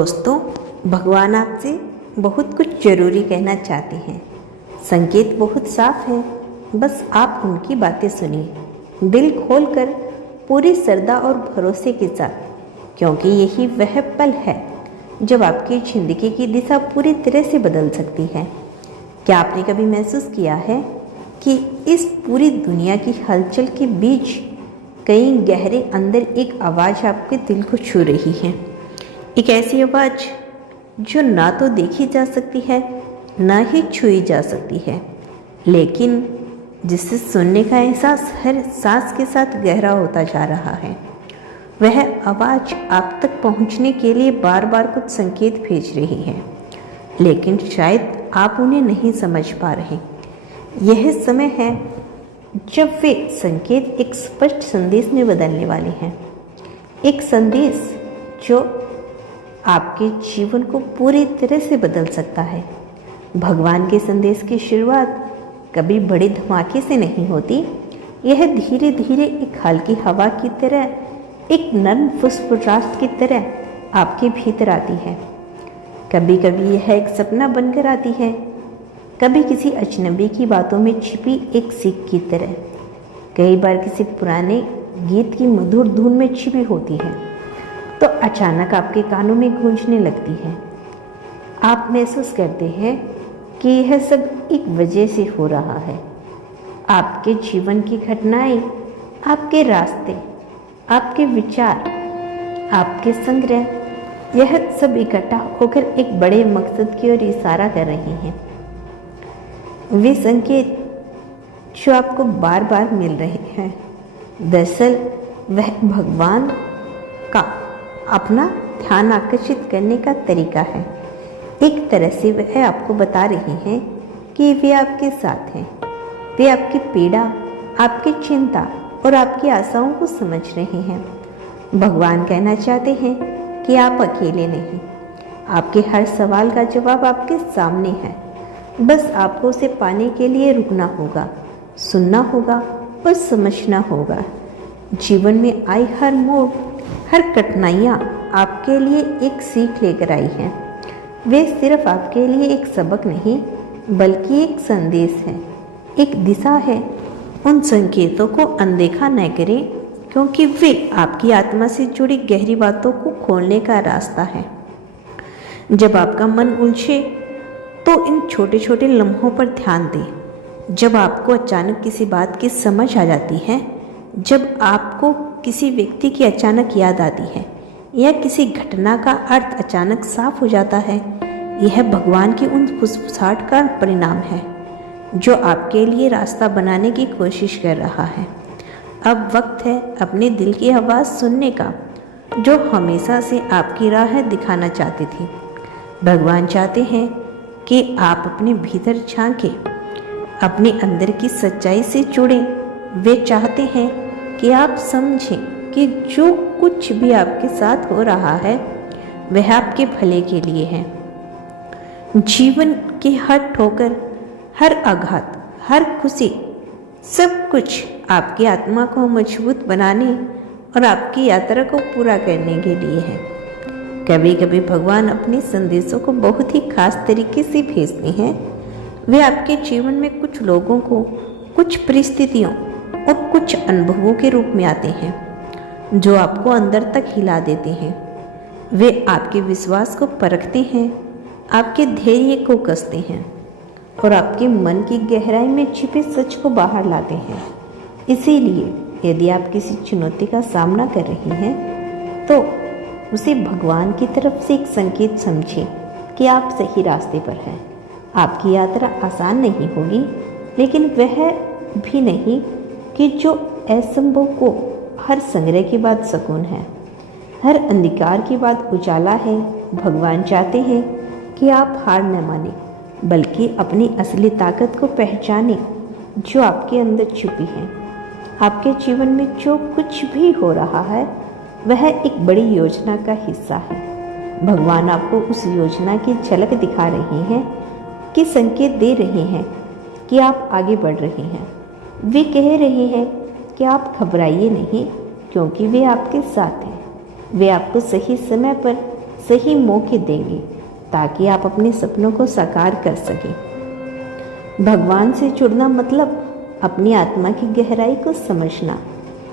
दोस्तों, भगवान आपसे बहुत कुछ ज़रूरी कहना चाहते हैं। संकेत बहुत साफ है, बस आप उनकी बातें सुनिए दिल खोलकर, पूरी श्रद्धा और भरोसे के साथ, क्योंकि यही वह पल है जब आपकी ज़िंदगी की दिशा पूरी तरह से बदल सकती है। क्या आपने कभी महसूस किया है कि इस पूरी दुनिया की हलचल के बीच कहीं गहरे अंदर एक आवाज़ आपके दिल को छू रही है? एक ऐसी आवाज़ जो ना तो देखी जा सकती है, ना ही छुई जा सकती है, लेकिन जिसे सुनने का एहसास हर सांस के साथ गहरा होता जा रहा है। वह आवाज़ आप तक पहुंचने के लिए बार बार कुछ संकेत भेज रही है, लेकिन शायद आप उन्हें नहीं समझ पा रहे। यह समय है जब वे संकेत एक स्पष्ट संदेश में बदलने वाले हैं, एक संदेश जो आपके जीवन को पूरी तरह से बदल सकता है। भगवान के संदेश की शुरुआत कभी बड़े धमाके से नहीं होती। यह धीरे धीरे एक हल्की हवा की तरह, एक नर्म फुसफुसाहट की तरह आपके भीतर आती है। कभी कभी यह एक सपना बनकर आती है, कभी किसी अजनबी की बातों में छिपी एक सीख की तरह, कई बार किसी पुराने गीत की मधुर धुन में छिपी होती है, तो अचानक आपके कानों में गूंजने लगती है। आप महसूस करते हैं कि यह सब एक वजह से हो रहा है। आपके जीवन की घटनाएं, आपके रास्ते, आपके विचार, आपके संग्रह, यह सब इकट्ठा होकर एक बड़े मकसद की ओर इशारा कर रही हैं। वे संकेत जो आपको बार बार मिल रहे हैं, दरअसल वह भगवान का अपना ध्यान आकर्षित करने का तरीका है। एक तरह से वह आपको बता रही हैं कि वे आपके साथ हैं। वे आपकी पीड़ा, आपकी चिंता और आपकी आशाओं को समझ रहे हैं। भगवान कहना चाहते हैं कि आप अकेले नहीं। आपके हर सवाल का जवाब आपके सामने है। बस आपको उसे पाने के लिए रुकना होगा, सुनना होगा और समझना होगा। जीवन में आई हर मोड़, हर कठिनाइयाँ आपके लिए एक सीख लेकर आई हैं। वे सिर्फ आपके लिए एक सबक नहीं, बल्कि एक संदेश है, एक दिशा है। उन संकेतों को अनदेखा न करें, क्योंकि वे आपकी आत्मा से जुड़ी गहरी बातों को खोलने का रास्ता है। जब आपका मन उलझे तो इन छोटे छोटे लम्हों पर ध्यान दें। जब आपको अचानक किसी बात की समझ आ जाती है, जब आपको किसी व्यक्ति की अचानक याद आती है, या किसी घटना का अर्थ अचानक साफ हो जाता है, यह भगवान की उन फुसफुसाहट का परिणाम है जो आपके लिए रास्ता बनाने की कोशिश कर रहा है। अब वक्त है अपने दिल की आवाज़ सुनने का, जो हमेशा से आपकी राह दिखाना चाहती थी। भगवान चाहते हैं कि आप अपने भीतर झांकें, अपने अंदर की सच्चाई से जुड़ें। वे चाहते हैं कि आप समझें कि जो कुछ भी आपके साथ हो रहा है, वह आपके भले के लिए है। जीवन की हर ठोकर, हर आघात, हर खुशी, सब कुछ आपकी आत्मा को मजबूत बनाने और आपकी यात्रा को पूरा करने के लिए है। कभी कभी भगवान अपने संदेशों को बहुत ही खास तरीके से भेजते हैं। वे आपके जीवन में कुछ लोगों को, कुछ परिस्थितियों और कुछ अनुभवों के रूप में आते हैं, जो आपको अंदर तक हिला देते हैं। वे आपके विश्वास को परखते हैं, आपके धैर्य को कसते हैं और आपके मन की गहराई में छिपे सच को बाहर लाते हैं। इसीलिए यदि आप किसी चुनौती का सामना कर रही हैं, तो उसे भगवान की तरफ से एक संकेत समझें कि आप सही रास्ते पर हैं। आपकी यात्रा आसान नहीं होगी, लेकिन वह भी नहीं कि जो असंभव को हर संग्रह के बाद सुकून है, हर अंधकार के बाद उजाला है। भगवान चाहते हैं कि आप हार न माने, बल्कि अपनी असली ताकत को पहचानें जो आपके अंदर छुपी है। आपके जीवन में जो कुछ भी हो रहा है, वह एक बड़ी योजना का हिस्सा है। भगवान आपको उस योजना की झलक दिखा रहे हैं, कि संकेत दे रहे हैं कि आप आगे बढ़ रहे हैं। वे कह रहे हैं कि आप घबराइए नहीं, क्योंकि वे आपके साथ हैं। वे आपको सही समय पर सही मौके देंगे ताकि आप अपने सपनों को साकार कर सकें। भगवान से जुड़ना मतलब अपनी आत्मा की गहराई को समझना,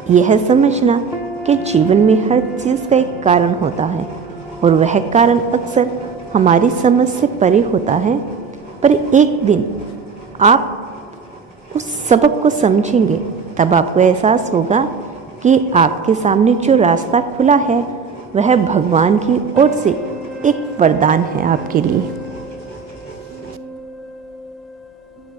यह समझना कि जीवन में हर चीज़ का एक कारण होता है और वह कारण अक्सर हमारी समझ से परे होता है, पर एक दिन आप उस सबक को समझेंगे तब आपको एहसास होगा कि आपके सामने जो रास्ता खुला है वह भगवान की ओर से एक वरदान है आपके लिए।